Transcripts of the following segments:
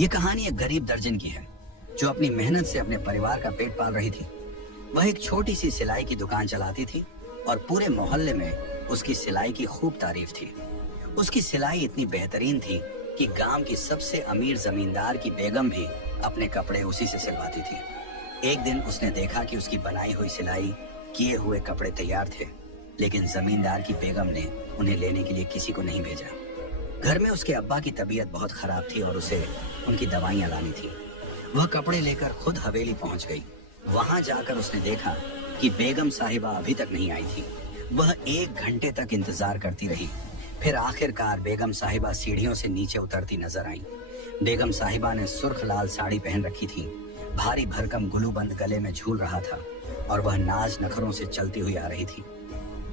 ये कहानी एक गरीब दर्जन की है जो अपनी मेहनत से अपने परिवार का पेट पाल रही थी। वह एक छोटी सी सिलाई की दुकान चलाती थी और पूरे मोहल्ले में उसकी सिलाई की खूब तारीफ थी। उसकी सिलाई इतनी बेहतरीन थी कि गांव की सबसे अमीर जमींदार की बेगम भी अपने कपड़े उसी से सिलवाती थी। एक दिन उसने देखा कि उसकी बनाई हुई सिलाई किए हुए कपड़े तैयार थे, लेकिन जमींदार की बेगम ने उन्हें लेने के लिए किसी को नहीं भेजा। घर में उसके अब्बा की तबीयत बहुत खराब थी और उसे उनकी दवाइयां लानी थी। वह कपड़े लेकर खुद हवेली पहुंच गई। वहां जाकर उसने देखा कि बेगम साहिबा अभी तक नहीं आई थी। वह 1 घंटे तक इंतजार करती रही। फिर आखिरकार बेगम साहिबा सीढ़ियों से नीचे उतरती नजर आई। बेगम साहिबा ने सुर्ख लाल साड़ी पहन रखी थी। भारी भरकम गुलूबंद गले में झूल रहा था और वह नाज नखरों से चलती हुई आ रही थी।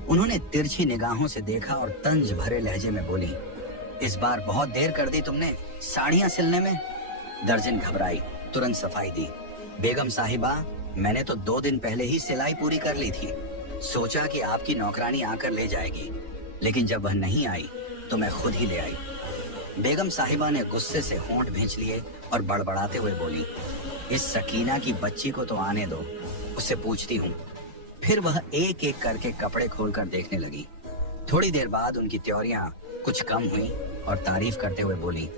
उन्होंने तिरछी निगाहों से देखा और तंज भरे लहजे में बोली, इस बार बहुत देर कर दी तुमने साड़ियां सिलने में। दर्जन घबराई, तुरंत सफाई दी। बेगम साहिबा, मैंने तो 2 दिन पहले ही सिलाई पूरी कर ली थी। सोचा कि आपकी नौकरानी आकर ले जाएगी, लेकिन जब वह नहीं आई तो मैं खुद ही ले आई। बेगम साहिबा ने गुस्से से होंठ भींच लिए और बड़बड़ाते हुए बोली, इस सकीना की बच्ची को तो आने दो, उससे पूछती हूँ। फिर वह एक एक करके कपड़े खोलकर देखने लगी। थोड़ी देर बाद उनकी त्योरियां कुछ कम हुई और तारीफ करते हुए बोली,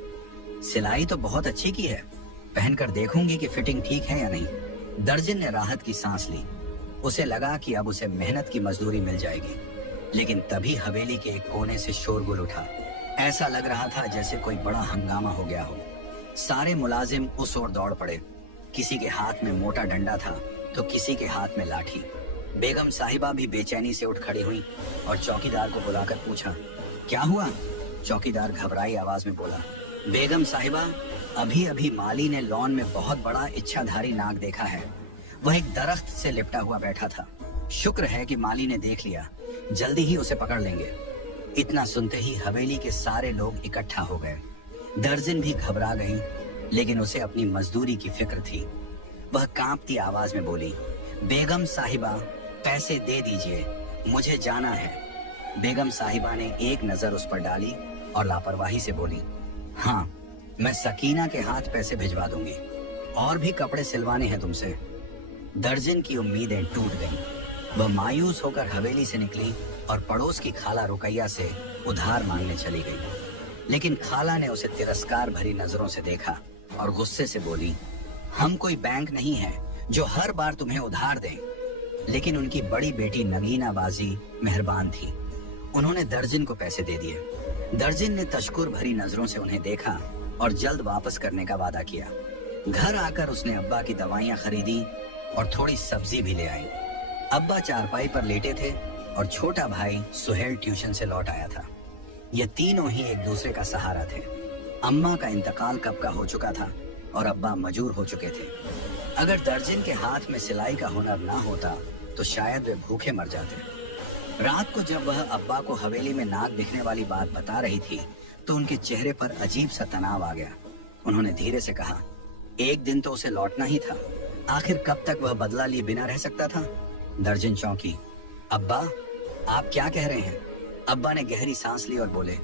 सिलाई तो बहुत अच्छी की है, पहनकर देखूंगी कि फिटिंग ठीक है या नहीं। दर्जन ने राहत की सांस ली। उसे लगा कि अब उसे मेहनत की मजदूरी मिल जाएगी, लेकिन तभी हवेली के एक कोने से शोरगुल उठा। ऐसा लग रहा था जैसे कोई बड़ा हंगामा हो गया हो। सारे मुलाजिम उस ओर दौड़ पड़े। किसी के हाथ में मोटा डंडा था तो किसी के हाथ में लाठी। बेगम साहिबा भी बेचैनी से उठ खड़ी हुई और चौकीदार को बुलाकर पूछा, क्या हुआ? चौकीदार घबराई आवाज में बोला, बेगम साहिबा, अभी अभी माली ने लॉन में बहुत बड़ा इच्छाधारी नाग देखा है। वह एक दरख्त से लिपटा हुआ बैठा था। शुक्र है कि माली ने देख लिया, जल्दी ही उसे पकड़ लेंगे। इतना सुनते ही हवेली के सारे लोग इकट्ठा हो गए। दर्जन भी घबरा गई, लेकिन उसे अपनी मजदूरी की फिक्र थी। वह कांपती आवाज में बोली, बेगम साहिबा, पैसे दे दीजिए, मुझे जाना है। बेगम साहिबा ने एक नजर उस पर डाली और लापरवाही से बोली, हाँ, मैं सकीना के हाथ पैसे भिजवा दूंगी। और भी कपड़े सिलवाने हैं तुमसे। दर्जन की उम्मीदें टूट गईं। वह मायूस होकर हवेली से निकली और पड़ोस की खाला रुकैया से उधार मांगने चली गई। लेकिन खाला ने उसे तिरस्कार भरी नजरों से देखा और गुस्से से बोली, हम कोई बैंक नहीं है जो हर बार तुम्हें उधार दें। लेकिन उनकी बड़ी बेटी नगीना बाजी मेहरबान थी। उन्होंने दर्जन को पैसे दे दिए। दर्जन ने तशकुर भरी नजरों से उन्हें देखा और जल्द वापस करने का वादा किया। घर आकर उसने अब्बा की दवाइयां खरीदी और थोड़ी सब्जी भी ले आई। अब्बा चारपाई पर लेटे थे और छोटा भाई सुहेल ट्यूशन से लौट आया था। ये तीनों ही एक दूसरे का सहारा थे। अम्मा का इंतकाल कब का हो चुका था और अब्बा मजूर हो चुके थे। अगर दर्जन के हाथ में सिलाई का हुनर ना होता तो शायद वे भूखे मर जाते। रात को जब वह अब्बा को हवेली में नाग दिखने वाली बात बता रही थी तो उनके चेहरे पर अजीब सा तनाव आ गया। उन्होंने धीरे से कहा, एक दिन तो उसे लौटना ही था, आखिर कब तक वह बदला लिए बिना रह सकता था? दर्जन चौंकी। अब्बा, आप क्या कह रहे हैं? अब्बा ने गहरी सांस ली और बोले,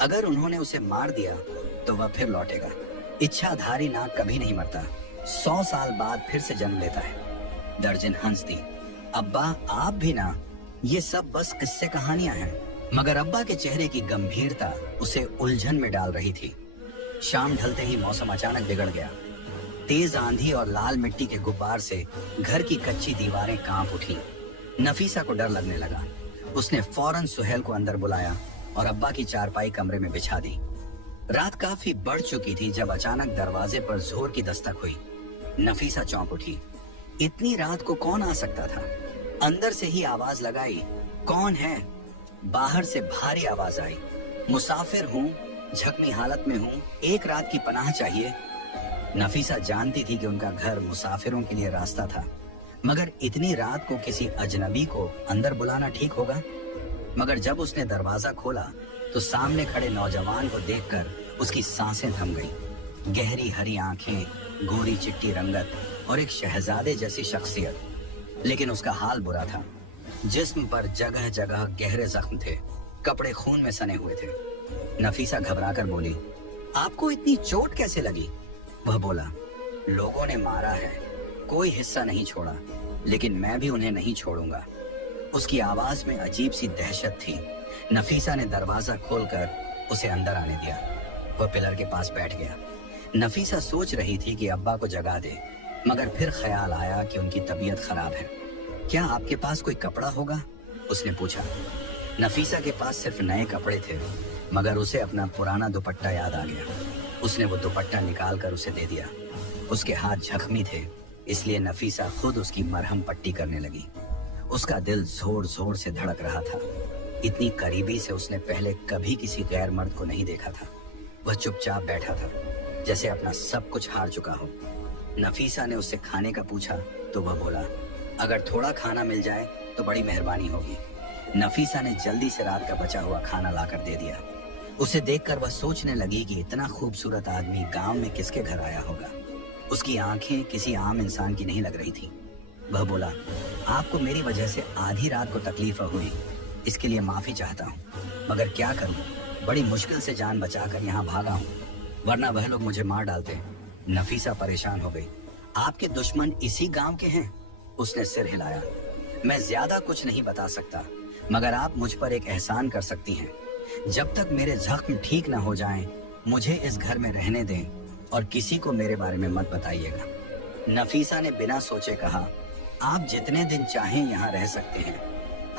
अगर उन्होंने उसे मार दिया तो वह फिर लौटेगा। इच्छाधारी नाग कभी नहीं मरता, 100 साल बाद फिर से जन्म लेता है। दर्जन हंस दी। अब्बा, आप भी ना, ये सब बस किस्से कहानियां हैं। मगर अब्बा के चेहरे की गंभीरता उसे उलझन में डाल रही थी। शाम ढलते ही मौसम अचानक बिगड़ गया। तेज आंधी और लाल मिट्टी के गुब्बार से घर की कच्ची दीवारें कांप उठी। नफीसा को डर लगने लगा। उसने फौरन सुहेल को अंदर बुलाया और अब्बा की चारपाई कमरे में बिछा दी। रात काफी बढ़ चुकी थी जब अचानक दरवाजे पर जोर की दस्तक हुई। नफीसा चौंक उठी। इतनी रात को कौन आ सकता था? अंदर से ही आवाज लगाई, कौन है? बाहर से भारी आवाज आई, मुसाफिर हूँ, झकमी हालत में हूँ, एक रात की पनाह चाहिए। नफीसा जानती थी कि उनका घर मुसाफिरों के लिए रास्ता था, मगर इतनी रात को किसी अजनबी को अंदर बुलाना ठीक होगा? मगर जब उसने दरवाजा खोला तो सामने खड़े नौजवान को देखकर उसकी सांसें थम गईं। गहरी हरी आंखें, गोरी चिट्टी रंगत और एक शहजादे जैसी शख्सियत। लेकिन उसका हाल बुरा था। जिस्म पर जगह जगह गहरे जख्म थे, कपड़े खून में सने हुए थे। नफीसा घबराकर बोली, आपको इतनी चोट कैसे लगी? वह बोला, लोगों ने मारा है, कोई हिस्सा नहीं छोड़ा, लेकिन मैं भी उन्हें नहीं छोड़ूंगा। उसकी आवाज में अजीब सी दहशत थी। नफीसा ने दरवाजा खोलकर उसे अंदर आने दिया। वह पिलर के पास बैठ गया। नफीसा सोच रही थी कि अब्बा को जगा दे, मगर फिर ख्याल आया कि उनकी तबीयत खराब है। क्या आपके पास कोई कपड़ा होगा? उसने पूछा। नफीसा के पास सिर्फ नए कपड़े थे, मगर उसे अपना पुराना दुपट्टा याद आ गया। उसने वो दुपट्टा निकाल कर उसे दे दिया। उसके हाथ जख्मी थे, इसलिए नफीसा खुद उसकी मरहम पट्टी करने लगी। उसका दिल जोर जोर से धड़क रहा था। इतनी करीबी से उसने पहले कभी किसी गैर मर्द को नहीं देखा था। वह चुपचाप बैठा था, जैसे अपना सब कुछ हार चुका हो। नफीसा ने उससे खाने का पूछा तो वह बोला, अगर थोड़ा खाना मिल जाए तो बड़ी मेहरबानी होगी। नफीसा ने जल्दी से रात का बचा हुआ खाना लाकर दे दिया। उसे देखकर वह सोचने लगी कि इतना खूबसूरत आदमी गांव में किसके घर आया होगा। उसकी आंखें किसी आम इंसान की नहीं लग रही थी। वह बोला, आपको मेरी वजह से आधी रात को तकलीफ हुई, इसके लिए माफी चाहता हूँ, मगर क्या करूँ, बड़ी मुश्किल से जान बचाकर यहाँ भागा हूँ, वरना वह लोग मुझे मार डालते। नफीसा परेशान हो गई। आपके दुश्मन इसी गांव के हैं? उसने सिर हिलाया। मैं ज्यादा कुछ नहीं बता सकता, मगर आप मुझ पर एक एहसान कर सकती हैं। जब तक मेरे जख्म ठीक न हो जाएं, मुझे इस घर में रहने दें और किसी को मेरे बारे में मत बताइएगा। नफीसा ने बिना सोचे कहा, आप जितने दिन चाहें यहाँ रह सकते हैं,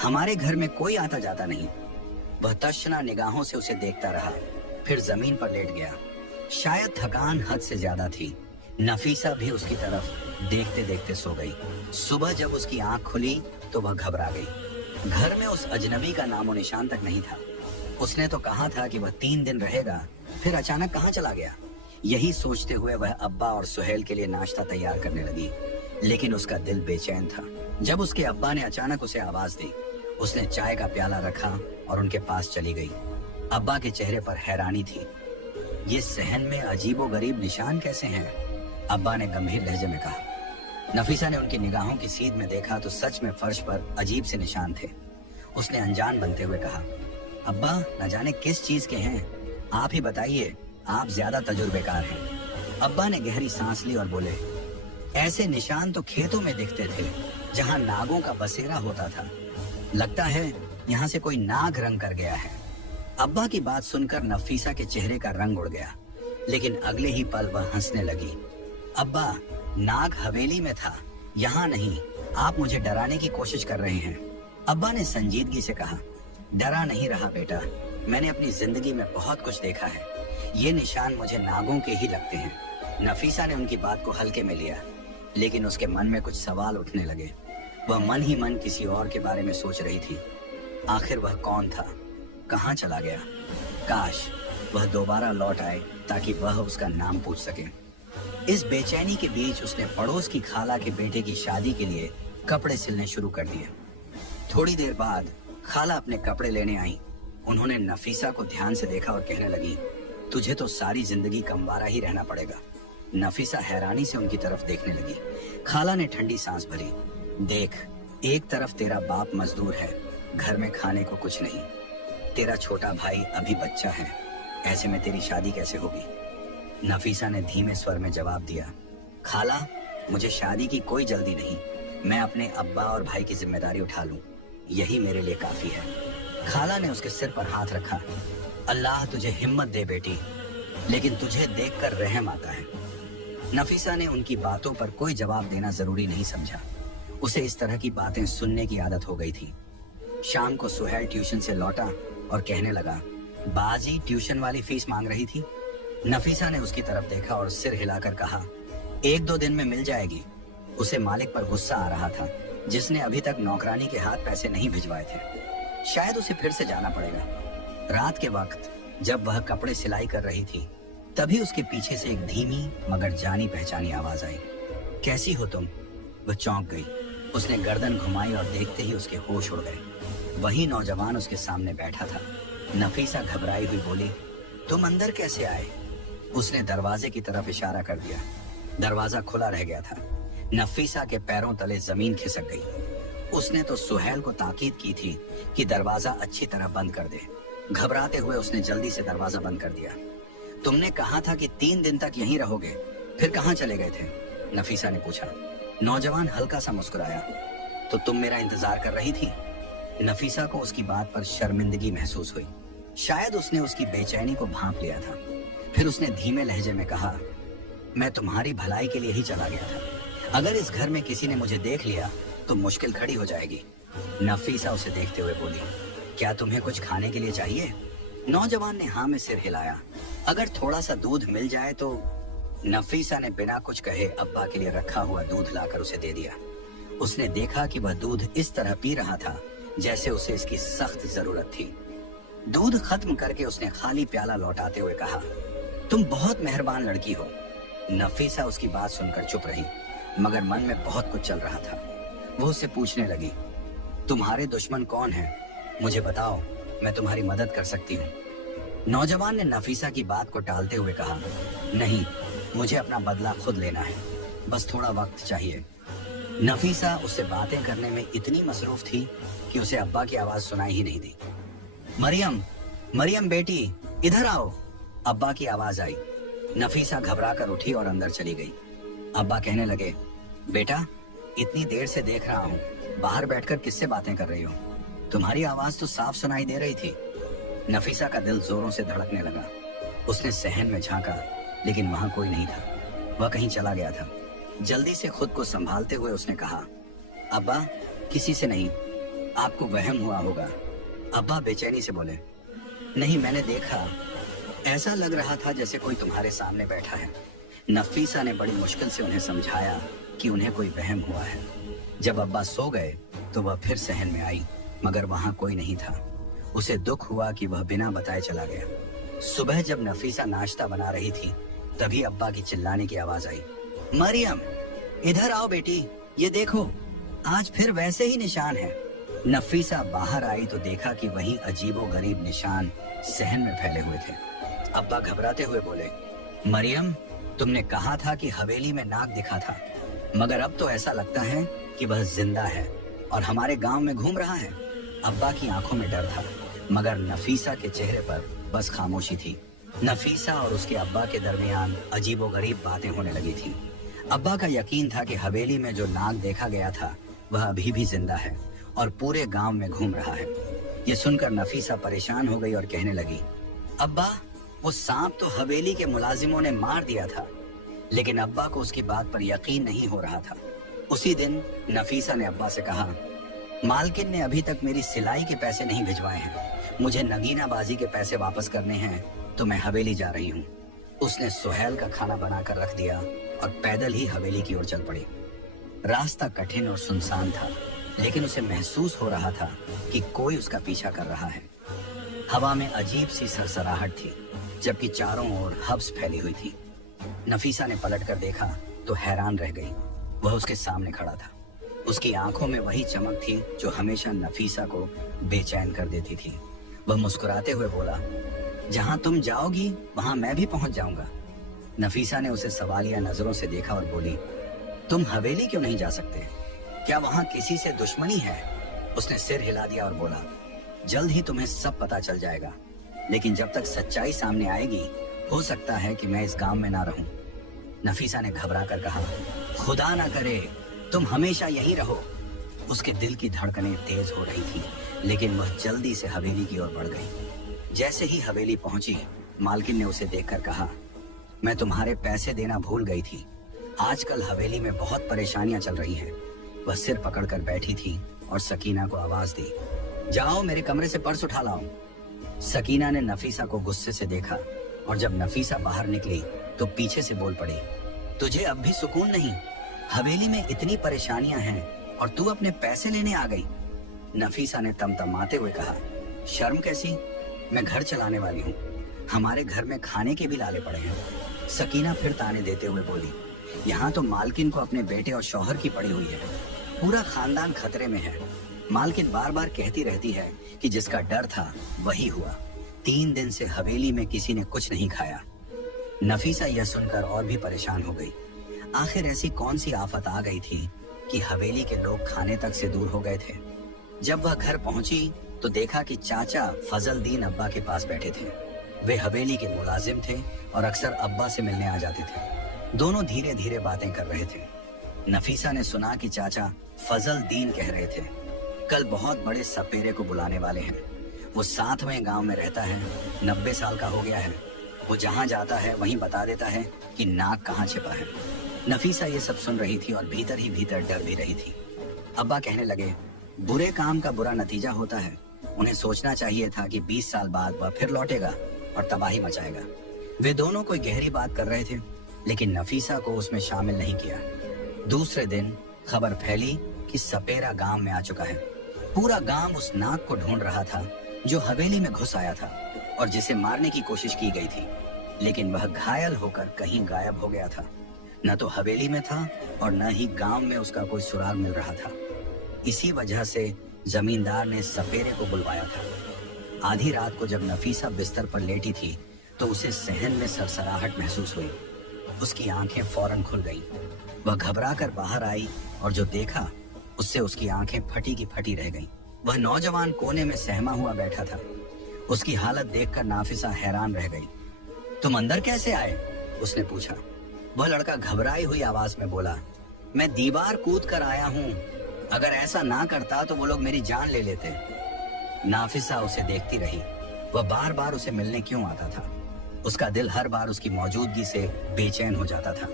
हमारे घर में कोई आता जाता नहीं। वह तशना निगाहों से उसे देखता रहा, फिर जमीन पर लेट गया। शायद थकान हद से ज्यादा थी। नफीसा भी उसकी तरफ देखते देखते सो गई। सुबह जब उसकी आंख खुली तो वह घबरा गई। घर में उस अजनबी का नामो निशान तक नहीं था। उसने तो कहा था कि वह 3 दिन रहेगा, फिर अचानक कहाँ चला गया? यही सोचते हुए वह अब्बा और सुहेल के लिए नाश्ता तैयार करने लगी, लेकिन उसका दिल बेचैन था। जब उसके अब्बा ने अचानक उसे आवाज दी, उसने चाय का प्याला रखा और उनके पास चली गई। अब्बा के चेहरे पर हैरानी थी। ये सहन में अजीबोगरीब निशान कैसे हैं? अब्बा ने गंभीर लहजे में कहा। नफीसा ने उनकी निगाहों की सीध में देखा तो सच में फर्श पर अजीब से निशान थे। उसने अनजान बनते हुए कहा, अब्बा न जाने किस चीज के हैं, आप ही बताइए, आप ज्यादा तजुर्बेकार हैं। अब्बा ने गहरी सांस ली और बोले, ऐसे निशान तो खेतों में दिखते थे, जहाँ नागों का बसेरा होता था। लगता है यहाँ से कोई नाग रंग कर गया है। अब्बा की बात सुनकर नफीसा के चेहरे का रंग उड़ गया, लेकिन अगले ही पल वह हंसने लगी। अब्बा, नाग हवेली में था, यहाँ नहीं। आप मुझे डराने की कोशिश कर रहे हैं। अब्बा ने संजीदगी से कहा, डरा नहीं रहा बेटा, मैंने अपनी जिंदगी में बहुत कुछ देखा है। ये निशान मुझे नागों के ही लगते हैं। नफीसा ने उनकी बात को हल्के में लिया, लेकिन उसके मन में कुछ सवाल उठने लगे। वह मन ही मन किसी और के बारे में सोच रही थी। आखिर वह कौन था? कहाँ चला गया? काश वह दोबारा लौट आए ताकि वह उसका नाम पूछ सके। इस बेचैनी के बीच उसने पड़ोस की खाला के बेटे की शादी के लिए कपड़े सिलने शुरू कर दिए। थोड़ी देर बाद खाला अपने कपड़े लेने आई। उन्होंने नफीसा को ध्यान से देखा और कहने लगी, तुझे तो सारी जिंदगी कमवारा ही रहना पड़ेगा। नफीसा हैरानी से उनकी तरफ देखने लगी। खाला ने ठंडी सांस भरी। देख, एक तरफ तेरा बाप मजदूर है, घर में खाने को कुछ नहीं। तेरा छोटा भाई अभी बच्चा है, ऐसे में तेरी शादी कैसे होगी? नफीसा ने धीमे स्वर में जवाब दिया, खाला, मुझे शादी की कोई जल्दी नहीं। मैं अपने अब्बा और भाई की जिम्मेदारी उठा लूं, यही मेरे लिए काफी है। खाला ने उसके सिर पर हाथ रखा। अल्लाह तुझे हिम्मत दे बेटी, लेकिन तुझे देखकर रहम आता है। नफीसा ने उनकी बातों पर कोई जवाब देना जरूरी नहीं समझा। उसे इस तरह की बातें सुनने की आदत हो गई थी। शाम को सुहेल ट्यूशन से लौटा और कहने लगा, बाजी ट्यूशन वाली फीस मांग रही थी। नफीसा ने उसकी तरफ देखा और सिर हिलाकर कहा, 1-2 दिन में मिल जाएगी। उसे मालिक पर गुस्सा आ रहा था, जिसने अभी तक नौकरानी के हाथ पैसे नहीं भिजवाए थे। शायद उसे फिर से जाना पड़ेगा। रात के वक्त जब वह कपड़े सिलाई कर रही थी, तभी उसके पीछे से एक धीमी मगर जानी पहचानी आवाज आई, कैसी हो तुम? वह चौंक गई। उसने गर्दन घुमाई और देखते ही उसके होश उड़ गए। वही नौजवान उसके सामने बैठा था। नफीसा घबराई हुई बोली, तुम अंदर कैसे आए? उसने दरवाजे की तरफ इशारा कर दिया। दरवाजा खुला रह गया था। नफीसा के पैरों तले जमीन खिसक गई। उसने तो सुहेल को ताकीद की थी कि दरवाजा अच्छी तरह बंद कर दे। घबराते हुए उसने जल्दी से दरवाजा बंद कर दिया। तुमने कहा था कि 3 दिन तक यहीं रहोगे, फिर कहाँ चले गए थे? नफीसा ने पूछा। नौजवान हल्का सा मुस्कुराया। तो तुम मेरा इंतजार कर रही थी? नफीसा को उसकी बात पर शर्मिंदगी महसूस हुई। शायद उसने उसकी बेचैनी को भांप लिया था। फिर उसने धीमे लहजे में कहा, मैं तुम्हारी भलाई के लिए ही चला गया था। अगर इस घर में किसी ने मुझे देख लिया तो मुश्किल खड़ी हो जाएगी। नफीसा उसे देखते हुए बोली, क्या तुम्हें कुछ खाने के लिए चाहिए? नौजवान ने हाँ में सिर हिलाया। अगर थोड़ा सा दूध मिल जाए तो। नफीसा ने बिना कुछ कहे अब्बा के लिए रखा हुआ दूध लाकर उसे दे दिया। उसने देखा कि वह दूध इस तरह पी रहा था जैसे उसे इसकी सख्त जरूरत थी। दूध खत्म करके उसने खाली प्याला लौटाते हुए कहा, तुम बहुत मेहरबान लड़की हो। नफीसा उसकी बात सुनकर चुप रही, मगर मन में बहुत कुछ चल रहा था। वो उससे पूछने लगी, तुम्हारे दुश्मन कौन हैं? मुझे बताओ, मैं तुम्हारी मदद कर सकती हूँ। नौजवान ने नफीसा की बात को टालते हुए कहा, नहीं, मुझे अपना बदला खुद लेना है, बस थोड़ा वक्त चाहिए। नफीसा उससे बातें करने में इतनी मसरूफ थी कि उसे अब्बा की आवाज सुनाई ही नहीं दी। मरियम, मरियम बेटी, इधर आओ। अब्बा की आवाज आई। नफीसा घबरा कर उठी और अंदर चली गई। अब्बा कहने लगे, बेटा, इतनी देर से देख रहा हूँ, बाहर बैठकर किससे बातें कर रही हो? तुम्हारी आवाज तो साफ सुनाई दे रही थी। नफीसा का दिल जोरों से धड़कने लगा। उसने सहन में झांका, लेकिन वहां कोई नहीं था। वह कहीं चला गया था। जल्दी से खुद को संभालते हुए उसने कहा, अब्बा, किसी से नहीं, आपको वहम हुआ होगा। अब्बा बेचैनी से बोले, नहीं, मैंने देखा, ऐसा लग रहा था जैसे कोई तुम्हारे सामने बैठा है। नफीसा ने बड़ी मुश्किल से उन्हें समझाया कि उन्हें कोई वहम हुआ है। जब अब्बा सो गए तो वह फिर सहन में आई, मगर वहां कोई नहीं था। उसे दुख हुआ कि वह बिना बताए चला गया। सुबह जब नफीसा नाश्ता बना रही थी, तभी अब्बा की चिल्लाने की आवाज आई, मरियम, इधर आओ बेटी, ये देखो, आज फिर वैसे ही निशान है। नफीसा बाहर आई तो देखा कि वही अजीबोगरीब निशान सहन में फैले हुए थे। अब्बा घबराते हुए बोले, मरियम, तुमने कहा था कि हवेली में नाग दिखा था, मगर अब तो ऐसा लगता है कि वह जिंदा है और हमारे गांव में घूम रहा है। अब्बा की आंखों में डर था, मगर नफीसा के चेहरे पर बस खामोशी थी। नफीसा और उसके अब्बा के दरमियान अजीबोगरीब बातें होने लगी थी। अब्बा का यकीन था कि हवेली में जो नाग देखा गया था वह अभी भी जिंदा है और पूरे गांव में घूम रहा है। ये सुनकर नफीसा परेशान हो गई और कहने लगी, अब्बा, वो सांप तो हवेली के मुलाजिमों ने मार दिया था। लेकिन अब्बा को उसकी बात पर यकीन नहीं हो रहा था। उसी दिन नफीसा ने अब्बा से कहा, मालकिन ने अभी तक मेरी सिलाई के पैसे नहीं भिजवाए हैं। मुझे नगीना बाजी के पैसे वापस करने हैं, तो मैं हवेली जा रही हूँ। उसने सुहेल का खाना बनाकर रख दिया और पैदल ही हवेली की ओर चल पड़ी। रास्ता कठिन और सुनसान था, लेकिन उसे महसूस हो रहा था कि कोई उसका पीछा कर रहा है। हवा में अजीब सी सरसराहट थी, जबकि चारों ओर हब्स फैली हुई थी। नफीसा ने पलटकर देखा तो हैरान रह गई। वह उसके सामने खड़ा था। उसकी आंखों में वही चमक थी जो हमेशा नफीसा को बेचैन कर देती थी। वह मुस्कुराते हुए बोला, जहां तुम जाओगी वहां मैं भी पहुंच जाऊंगा। नफीसा ने उसे सवालिया नजरों से देखा और बोली, तुम हवेली क्यों नहीं जा सकते? क्या वहां किसी से दुश्मनी है? उसने सिर हिला दिया और बोला, जल्द ही तुम्हें सब पता चल जाएगा, लेकिन जब तक सच्चाई सामने आएगी हो सकता है कि मैं इस गांव में ना रहूं। नफीसा ने घबरा कर कहा, खुदा ना करे तुम हमेशा यहीं रहो। उसके दिल की धड़कनें तेज हो रही थी, लेकिन वह जल्दी से हवेली की ओर बढ़ गई। जैसे ही हवेली पहुंची, मालकिन ने उसे देखकर कहा, मैं तुम्हारे पैसे देना भूल गई थी। आजकल हवेली में बहुत परेशानियां चल रही हैं। वह सिर पकड़कर बैठी थी और सकीना को आवाज दी, जाओ मेरे कमरे से पर्स उठा लाओ। सकीना ने नफीसा को गुस्से से देखा और जब नफीसा बाहर निकली तो पीछे से बोल पड़ी, तुझे अब भी सुकून नहीं? हवेली में इतनी परेशानियां हैं और तू अपने पैसे लेने आ गई। नफीसा ने तमतमाते हुए कहा, शर्म कैसी, मैं घर चलाने वाली हूँ, हमारे घर में खाने के भी लाले पड़े हैं। सकीना फिर ताने देते हुए बोली, यहाँ तो मालकिन को अपने बेटे और शौहर की पड़ी हुई है, पूरा खानदान खतरे में है। मालकिन बार बार कहती रहती है कि जिसका डर था वही हुआ। 3 दिन से हवेली में किसी ने कुछ नहीं खाया। नफीसा यह सुनकर और भी परेशान हो गई। आखिर ऐसी कौन सी आफत आ गई थी कि हवेली के लोग खाने तक से दूर हो गए थे। जब वह घर पहुंची तो देखा कि चाचा फजलदीन अब्बा के पास बैठे थे। वे हवेली के मुलाजिम थे और अक्सर अब्बा से मिलने आ जाते थे। दोनों धीरे धीरे बातें कर रहे थे। नफीसा ने सुना कि चाचा फजल दीन कह रहे थे कल बहुत बड़े सपेरे को बुलाने वाले हैं। वो 7वें गांव में रहता है, 90 साल का हो गया है। वो जहां जाता है वहीं बता देता है कि नाग कहाँ छिपा है। नफीसा ये सब सुन रही थी और भीतर ही भीतर डर भी रही थी। अब्बा कहने लगे, बुरे काम का बुरा नतीजा होता है। उन्हें सोचना चाहिए था कि 20 साल बाद वह फिर लौटेगा और तबाही मचाएगा। वे दोनों कोई गहरी बात कर रहे थे, लेकिन नफीसा को उसमें शामिल नहीं किया। दूसरे दिन खबर फैली कि सपेरा गांव में आ चुका है। पूरा गांव उस नाग को ढूंढ रहा था जो हवेली में घुस आया था और जिसे मारने की कोशिश की गई थी, लेकिन वह घायल होकर कहीं गायब हो गया था। न तो हवेली में था और न ही गांव में उसका कोई सुराग मिल रहा था। इसी वजह से जमींदार ने सपेरे को बुलवाया था। आधी रात को जब नफीसा बिस्तर पर लेटी थी तो उसे सहन में सरसराहट महसूस हुई। उसकी आंखें फौरन खुल गईं। वह घबराकर बाहर आई और जो देखा उससे उसकी आंखें फटी की फटी रह गईं। वह नौजवान कोने में सहमा हुआ बैठा था। उसकी हालत देखकर नाफिसा हैरान रह गई। तुम अंदर कैसे आए? उसने पूछा। वह लड़का घबराई हुई आवाज में बोला, मैं दीवार कूद कर आया हूँ। अगर ऐसा ना करता तो वो लोग मेरी जान ले लेते। नाफिसा उसे देखती रही। वह बार बार उसे मिलने क्यों आता था? उसका दिल हर बार उसकी मौजूदगी से बेचैन हो जाता था।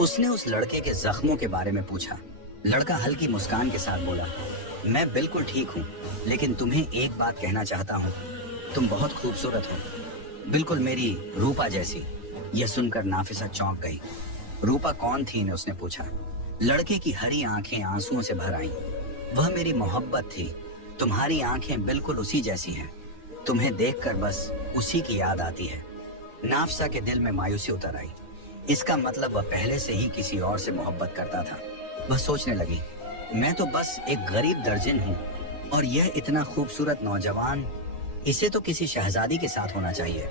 उसने उस लड़के के जख्मों के बारे में पूछा। लड़का हल्की मुस्कान के साथ बोला, मैं बिल्कुल ठीक हूँ, लेकिन तुम्हें एक बात कहना चाहता हूँ। तुम बहुत खूबसूरत हो, बिल्कुल मेरी रूपा जैसी। यह सुनकर नाफिसा चौंक गई। रूपा कौन थी? ने उसने पूछा। लड़के की हरी आंखें आंसुओं से भर आईं। वह मेरी मोहब्बत थी। तुम्हारी आंखें बिल्कुल उसी जैसी हैं। तुम्हें देखकर बस उसी की याद आती है। नाफिसा के दिल में मायूसी उतर आई। इसका मतलब वह पहले से ही किसी और से मोहब्बत करता था। वह सोचने लगी, मैं तो बस एक गरीब दर्जिन हूँ और यह इतना खूबसूरत नौजवान, इसे तो किसी शहजादी के साथ होना चाहिए।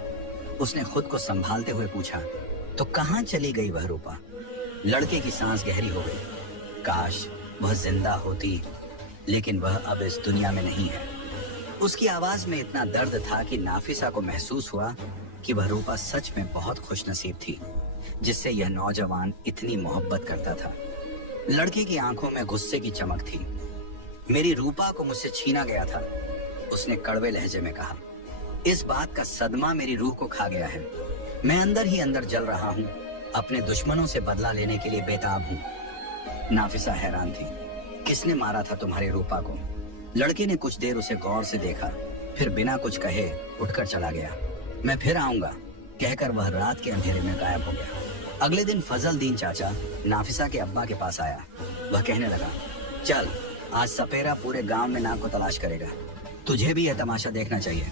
उसने खुद को संभालते हुए पूछा, तो कहाँ चली गई वह रूपा? लड़के की सांस गहरी हो गई। काश वह जिंदा होती, लेकिन वह अब इस दुनिया में नहीं है। उसकी आवाज में इतना दर्द था कि नाफिसा को महसूस हुआ कि वह रूपा सच में बहुत खुशनसीब थी, जिससे यह नौजवान इतनी मोहब्बत करता था। लड़के की आंखों में गुस्से की चमक थी। मेरी रूपा को मुझसे छीना गया था, उसने कड़वे लहजे में कहा। इस बात का सदमा मेरी रूह को खा गया है। मैं अंदर ही अंदर जल रहा हूँ। अपने दुश्मनों से बदला लेने के लिए बेताब हूँ। नाफिसा हैरान थी। किसने मारा था तुम्हारी रूपा को? लड़के ने कुछ देर उसे गौर से देखा, फिर बिना कुछ कहे उठकर चला गया। मैं फिर आऊंगा, कहकर वह रात के अंधेरे में गायब हो गया। अगले दिन फजल दीन चाचा नाफिसा के अब्बा के पास आया। वह कहने लगा, चल आज सपेरा पूरे गांव में नाग को तलाश करेगा, तुझे भी यह तमाशा देखना चाहिए।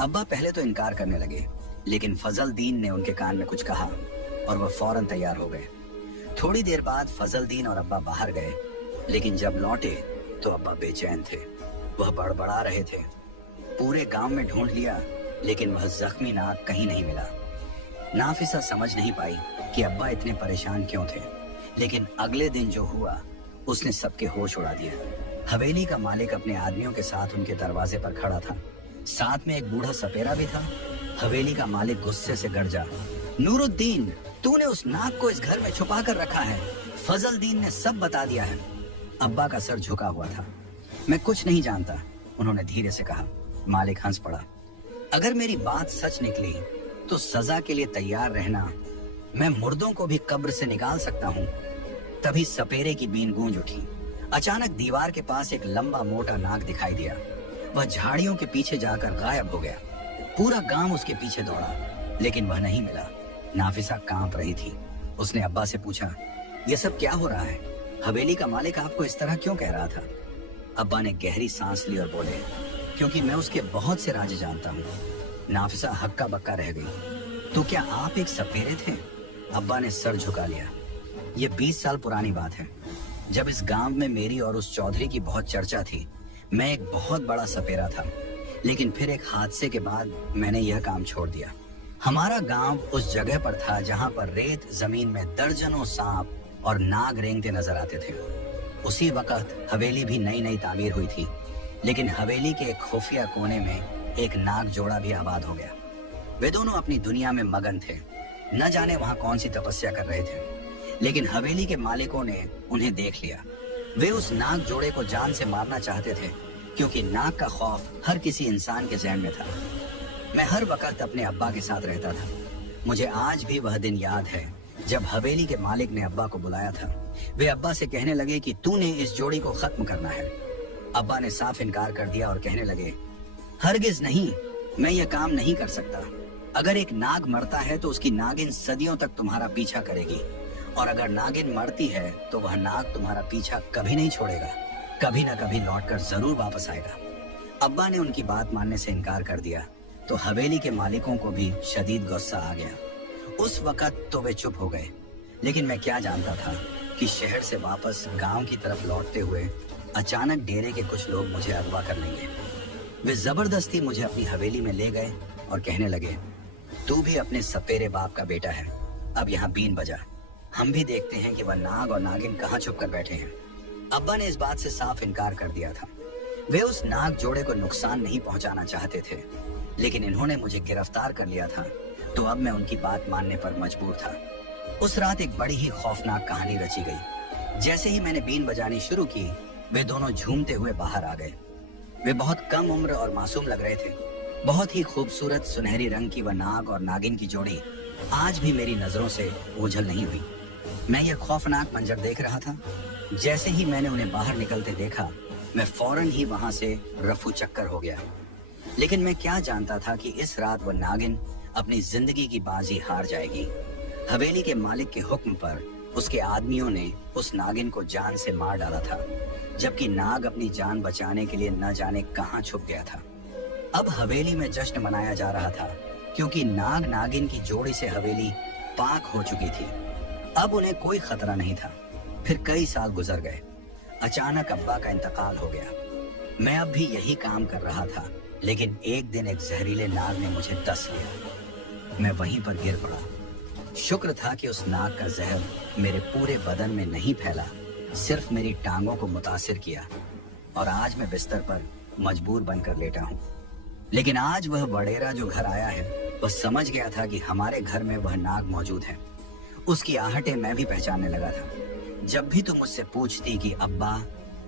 अब्बा पहले तो इनकार करने लगे, लेकिन फजल दीन ने उनके कान में कुछ कहा और वह फौरन तैयार हो गए। थोड़ी देर बाद फजल दीन और अब्बा बाहर गए, लेकिन जब लौटे तो अब्बा बेचैन थे। वह बड़बड़ा रहे थे, पूरे गांव में ढूंढ लिया, लेकिन वह जख्मी नाग कहीं नहीं मिला। नाफिसा समझ नहीं पाई कि अब्बा इतने परेशान क्यों थे, लेकिन अगले दिन जो हुआ उसने सबके होश उड़ा दिया। हवेली का मालिक अपने आदमियों के साथ उनके दरवाजे पर खड़ा था। साथ में एक बूढ़ा सपेरा भी था। हवेली का मालिक गुस्से से गरजा, नूरुद्दीन, तूने उस नाग को इस घर में छुपा कर रखा है। फजल दीन ने सब बता दिया है। अब्बा का सर झुका हुआ था। मैं कुछ नहीं जानता, उन्होंने धीरे से कहा। मालिक हंस पड़ा। अगर मेरी बात सच निकली तो सजा के लिए तैयार रहना। मैं मुर्दों को भी कब्र से निकाल सकता हूँ। तभी सपेरे की बीन गूंज उठी। अचानक दीवार के पास एक लंबा मोटा नाग दिखाई दिया। वह झाड़ियों के पीछे जाकर गायब हो गया। पूरा गांव उसके पीछे दौड़ा, लेकिन वह नहीं मिला। नाफिसा कांप रही थी। उसने अब्बा से पूछा, यह सब क्या हो रहा है? हवेली का मालिक आपको इस तरह क्यों कह रहा था? अब्बा ने गहरी सांस ली और बोले, क्योंकि मैं उसके बहुत से राज जानता हूँ। नाफिसा हक्का बक्का रह गई। तो क्या आप एक सपेरे थे? अब्बा ने सर झुका लिया। ये 20 साल पुरानी बात है, जब इस गांव में मेरी और उस चौधरी की बहुत चर्चा थी। मैं एक बहुत बड़ा सपेरा था, लेकिन फिर एक हादसे के बाद मैंने यह काम छोड़ दिया। हमारा गांव उस जगह पर था जहां पर रेत जमीन में दर्जनों सांप और नाग रेंगते नजर आते थे। उसी वक्त हवेली भी नई नई तामीर हुई थी, लेकिन हवेली के एक खुफिया कोने में एक नाग जोड़ा भी आबाद हो गया। वे दोनों अपनी दुनिया में मगन थे। न जाने वहां कौन सी तपस्या कर रहे थे, लेकिन हवेली के मालिकों ने उन्हें देख लिया। वे उस नाग जोड़े को जान से मारना चाहते थे, क्योंकि नाग का खौफ हर किसी इंसान के जहन में था। मैं हर वक्त अपने अब्बा के साथ रहता था। मुझे आज भी वह दिन याद है जब हवेली के मालिक ने अब्बा को बुलाया था। वे अब्बा से कहने लगे कि तूने इस जोड़ी को खत्म करना है। अब्बा ने साफ इनकार कर दिया और कहने लगे, हरगिज नहीं, मैं यह काम नहीं कर सकता। अगर एक नाग मरता है तो उसकी नागिन सदियों तक तुम्हारा पीछा करेगी, और अगर नागिन मरती है तो वह नाग तुम्हारा पीछा कभी नहीं छोड़ेगा, कभी न कभी लौटकर जरूर वापस आएगा। अब्बा ने उनकी बात मानने से इनकार कर दिया तो हवेली के मालिकों को भी शदीद गुस्सा आ गया। उस वक्त तो वे चुप हो गए, लेकिन मैं क्या जानता था कि शहर से वापस गांव की तरफ लौटते हुए अचानक डेरे के कुछ लोग मुझे अगवा कर लेंगे। वे जबरदस्ती मुझे अपनी हवेली में ले गए और कहने लगे, तू भी अपने सपेरे बाप का बेटा है, अब यहाँ बीन बजा, हम भी देखते हैं कि वह नाग और नागिन कहाँ छुप कर बैठे हैं। अब्बा ने इस बात से साफ इनकार कर दिया था। वे उस नाग जोड़े को नुकसान नहीं पहुंचाना चाहते थे, लेकिन इन्होंने मुझे गिरफ्तार कर लिया था, तो अब मैं उनकी बात मानने पर मजबूर था। उस रात एक बड़ी ही खौफनाक कहानी रची गई। जैसे ही मैंने बीन बजानी शुरू की, वे दोनों झूमते हुए बाहर आ गए। वे बहुत कम उम्र और मासूम लग रहे थे। बहुत ही खूबसूरत सुनहरी रंग की वह नाग और नागिन की जोड़ी आज भी मेरी नजरों से ओझल नहीं हुई। मैं यह खौफनाक मंजर देख रहा था। जैसे ही मैंने उन्हें बाहर निकलते देखा, मैं फौरन ही वहां से रफू चक्कर हो गया। लेकिन मैं क्या जानता था कि इस रात वह नागिन अपनी जिंदगी की बाजी हार जाएगी। हवेली के मालिक के हुक्म पर उसके आदमियों ने उस नागिन को जान से मार डाला था, जबकि नाग अपनी जान बचाने के लिए न जाने कहां छुप गया था। अब हवेली में जश्न मनाया जा रहा था, क्योंकि नाग नागिन की जोड़ी से हवेली पाक हो चुकी थी। अब उन्हें कोई खतरा नहीं था। फिर कई साल गुजर गए। अचानक अब्बा का इंतकाल हो गया। मैं अब भी यही काम कर रहा था, लेकिन एक दिन एक जहरीले नाग ने मुझे डस लिया। मैं वहीं पर गिर पड़ा। शुक्र था कि उस नाग का जहर मेरे पूरे बदन में नहीं फैला, सिर्फ मेरी टांगों को मुतासिर किया, और आज मैं बिस्तर पर मजबूर बनकर लेटा हूँ। लेकिन आज वह वडेरा जो घर आया है, वह समझ गया था कि हमारे घर में वह नाग मौजूद है। उसकी आहटें मैं भी पहचानने लगा था। जब भी तू मुझसे पूछती कि अब्बा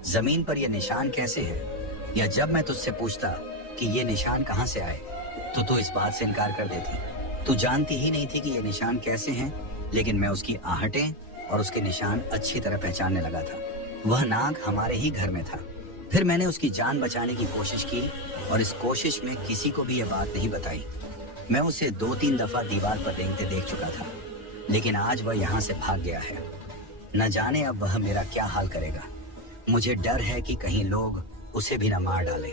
जमीन पर यह निशान कैसे है, या जब मैं तुझसे पूछता कि ये निशान कहाँ से आए, तो तू इस बात से इनकार कर देती। तू जानती ही नहीं थी कि ये निशान कैसे हैं, लेकिन मैं उसकी आहटें और उसके निशान अच्छी तरह पहचानने लगा था। वह नाग हमारे ही घर में था। फिर मैंने उसकी जान बचाने की कोशिश की, और इस कोशिश में किसी को भी यह बात नहीं बताई। मैं उसे 2-3 दफा दीवार पर रेंगते देख चुका था, लेकिन आज वह यहाँ से भाग गया है। न जाने अब वह मेरा क्या हाल करेगा। मुझे डर है कि कहीं लोग उसे भी न मार डालें,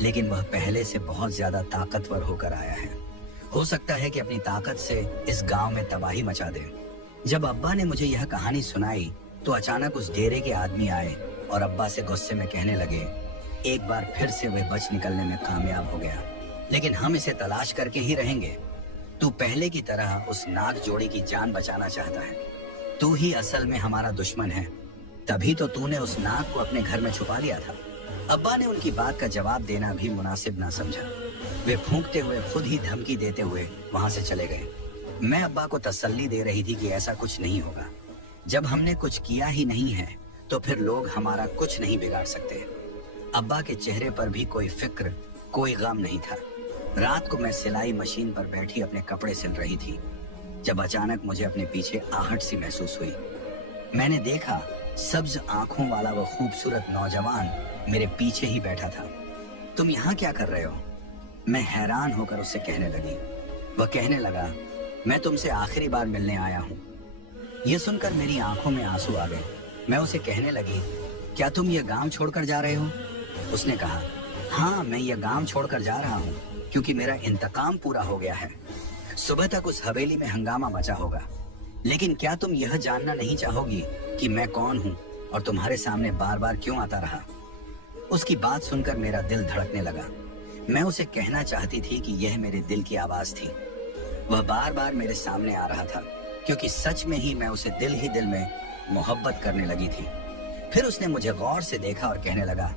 लेकिन वह पहले से बहुत ज्यादा ताकतवर होकर आया है। हो सकता है कि अपनी ताकत से इस गांव में तबाही मचा दे। जब अब्बा ने मुझे यह कहानी सुनाई, तो अचानक उस डेरे के आदमी आए और अब्बा से गुस्से में कहने लगे, एक बार फिर से वह बच निकलने में कामयाब हो गया, लेकिन हम इसे तलाश करके ही रहेंगे। तू पहले की तरह उस नाग जोड़ी की जान बचाना चाहता है। तू ही असल में हमारा दुश्मन है, तभी तो तूने उस नाग को अपने घर में छुपा लिया था। अब्बा ने उनकी बात का जवाब देना भी मुनासिब ना समझा। वे फूंकते हुए खुद ही धमकी देते हुए वहां से चले गए। मैं अब्बा को तसल्ली दे रही थी कि ऐसा कुछ नहीं होगा। जब हमने कुछ किया ही नहीं है, तो फिर लोग हमारा कुछ नहीं बिगाड़ सकते। अब्बा के चेहरे पर भी कोई फिक्र, कोई गम नहीं था। रात को मैं सिलाई मशीन पर बैठी अपने कपड़े सिल रही थी, जब अचानक मुझे अपने पीछे आहट सी महसूस हुई। मैंने देखा सब्ज आंखों वाला वह खूबसूरत नौजवान मेरे पीछे ही बैठा था। तुम यहाँ क्या कर रहे हो? मैं हैरान होकर उससे कहने लगी। वह कहने लगा, मैं तुमसे आखिरी बार मिलने आया हूँ। यह सुनकर मेरी आंखों में आंसू आ गए। मैं उसे कहने लगी, क्या तुम यह गांव छोड़कर जा रहे हो? उसने कहा, हाँ, मैं यह गांव छोड़कर जा रहा हूँ, क्योंकि मेरा इंतकाम पूरा हो गया है। सुबह तक उस हवेली में हंगामा मचा होगा, लेकिन क्या तुम यह जानना नहीं चाहोगी कि मैं कौन हूँ और तुम्हारे सामने बार बार क्यों आता रहा? उसकी बात सुनकर मेरा दिल धड़कने लगा। मैं उसे कहना चाहती थी कि यह मेरे दिल की आवाज थी। वह बार बार मेरे सामने आ रहा था, क्योंकि सच में ही मैं उसे दिल ही दिल में मोहब्बत करने लगी थी। फिर उसने मुझे गौर से देखा और कहने लगा,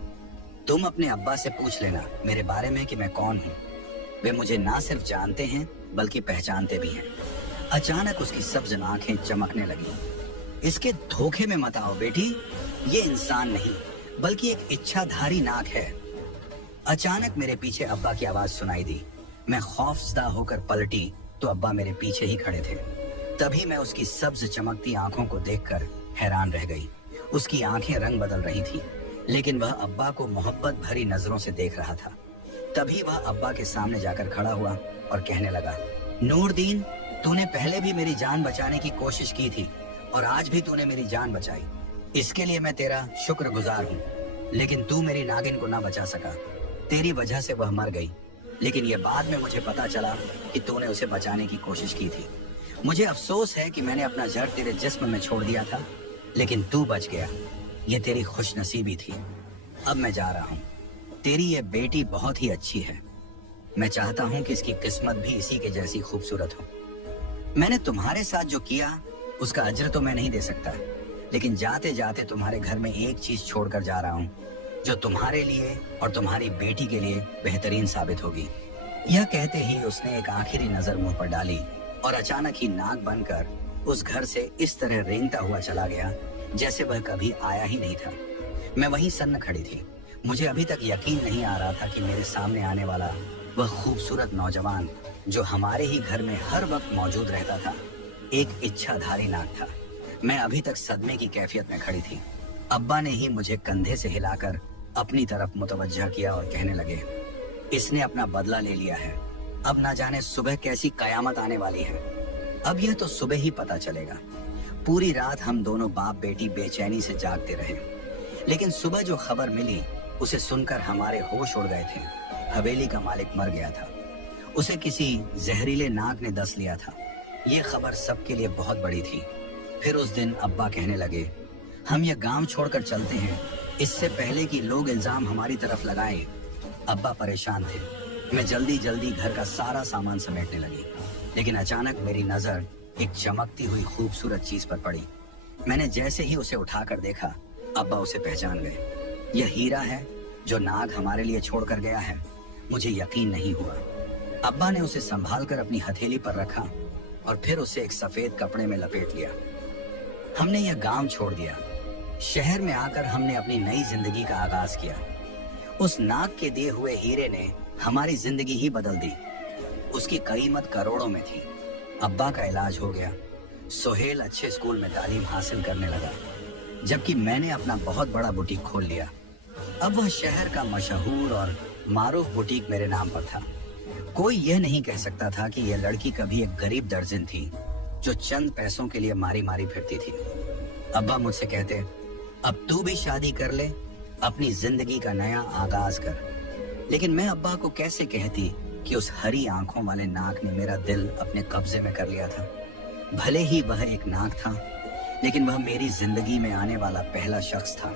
तुम अपने अब्बा से पूछ लेना मेरे बारे में कि मैं कौन हूँ। वे मुझे ना सिर्फ जानते हैं बल्कि पहचानते भी हैं। अचानक उसकी सब्ज आंखें चमकने लगी। इसके धोखे में मत आओ बेटी, ये इंसान नहीं बल्कि एक इच्छाधारी नाग है। अचानक मेरे पीछे अब्बा की आवाज सुनाई दी। मैं खौफजदा होकर पलटी तो अब्बा मेरे पीछे ही खड़े थे। तभी मैं उसकी सब्ज चमकती आंखों को देखकर हैरान रह गई। उसकी आंखें रंग बदल रही थी, लेकिन वह अब्बा को मोहब्बत भरी नजरों से देख रहा था। तभी वह अब्बा के सामने जाकर खड़ा हुआ और कहने लगा, नूरदीन, तूने पहले भी मेरी जान बचाने की कोशिश की थी और आज भी तूने मेरी जान बचाई। इसके लिए मैं तेरा शुक्रगुजार हूँ। लेकिन तू मेरी नागिन को ना बचा सका। तेरी वजह से वह मर गई। लेकिन ये बाद में मुझे पता चला कि तूने उसे बचाने की कोशिश की थी। मुझे अफसोस है कि मैंने अपना जड़ तेरे जिस्म में छोड़ दिया था, लेकिन तू बच गया। ये तेरी खुशनसीबी थी। अब मैं जा रहा हूँ। तेरी ये बेटी बहुत ही अच्छी है। मैं चाहता हूँ कि इसकी किस्मत भी इसी के जैसी खूबसूरत हो। मैंने तुम्हारे साथ जो किया उसका अज्र तो मैं नहीं दे सकता, लेकिन जाते जाते तुम्हारे घर में एक चीज छोड़कर जा रहा हूँ जो तुम्हारे लिए और तुम्हारी बेटी के लिए बेहतरीन साबित होगी। यह कहते ही उसने एक आखिरी नजर मुंह पर डाली और अचानक ही नाग बनकर उस घर से इस तरह रेंगता हुआ चला गया जैसे वह कभी आया ही नहीं था। मैं वहीं सन्न खड़ी थी। मुझे अभी तक यकीन नहीं आ रहा था कि मेरे सामने आने वाला वह खूबसूरत नौजवान जो हमारे ही घर में हर वक्त मौजूद रहता था, एक इच्छाधारी नाग था। मैं अभी तक सदमे की कैफियत में खड़ी थी। अब्बा ने ही मुझे कंधे से हिलाकर अपनी तरफ मुतवज्जा किया और कहने लगे, इसने अपना बदला ले लिया है। अब ना जाने सुबह कैसी कयामत आने वाली है। अब यह तो सुबह ही पता चलेगा। पूरी रात हम दोनों बाप बेटी बेचैनी से जागते रहे, लेकिन सुबह जो खबर मिली उसे सुनकर हमारे होश उड़ गए थे। हवेली का मालिक मर गया था। उसे किसी जहरीले नाग ने दस लिया था। ये खबर सबके लिए बहुत बड़ी थी। फिर उस दिन अब्बा कहने लगे, हम ये गांव छोड़कर चलते हैं, इससे पहले कि लोग इल्जाम हमारी तरफ लगाएं। अब्बा परेशान थे। मैं जल्दी जल्दी घर का सारा सामान समेटने लगी, लेकिन अचानक मेरी नजर एक चमकती हुई खूबसूरत चीज पर पड़ी। मैंने जैसे ही उसे उठाकर देखा, अब्बा उसे पहचान गए। यह हीरा है जो नाग हमारे लिए छोड़कर गया है। मुझे यकीन नहीं हुआ। अब्बा ने उसे संभालकर अपनी हथेली पर रखा और फिर उसे एक सफेद कपड़े में लपेट लिया। हमने यह गांव छोड़ दिया। शहर में आकर हमने अपनी नई जिंदगी का आगाज किया। उस नाग के दिए हुए हीरे ने हमारी जिंदगी ही बदल दी। उसकी कीमत करोड़ों में थी। अब्बा का इलाज हो गया। सोहेल अच्छे स्कूल में तालीम हासिल करने लगा, जबकि मैंने अपना बहुत बड़ा बुटीक खोल लिया। अब वह शहर का मशहूर और मारूफ बुटीक मेरे नाम पर था। कोई यह नहीं कह सकता था कि यह लड़की कभी एक गरीब दर्जन थी जो चंद पैसों के लिए मारी मारी फिरती थी। अब्बा मुझसे कहते, अब तू भी शादी कर ले, अपनी जिंदगी का नया आगाज कर। लेकिन मैं अब्बा को कैसे कहती कि उस हरी आंखों वाले नाग ने मेरा दिल अपने कब्जे में कर लिया था। भले ही वह एक नाग था, लेकिन वह मेरी जिंदगी में आने वाला पहला शख्स था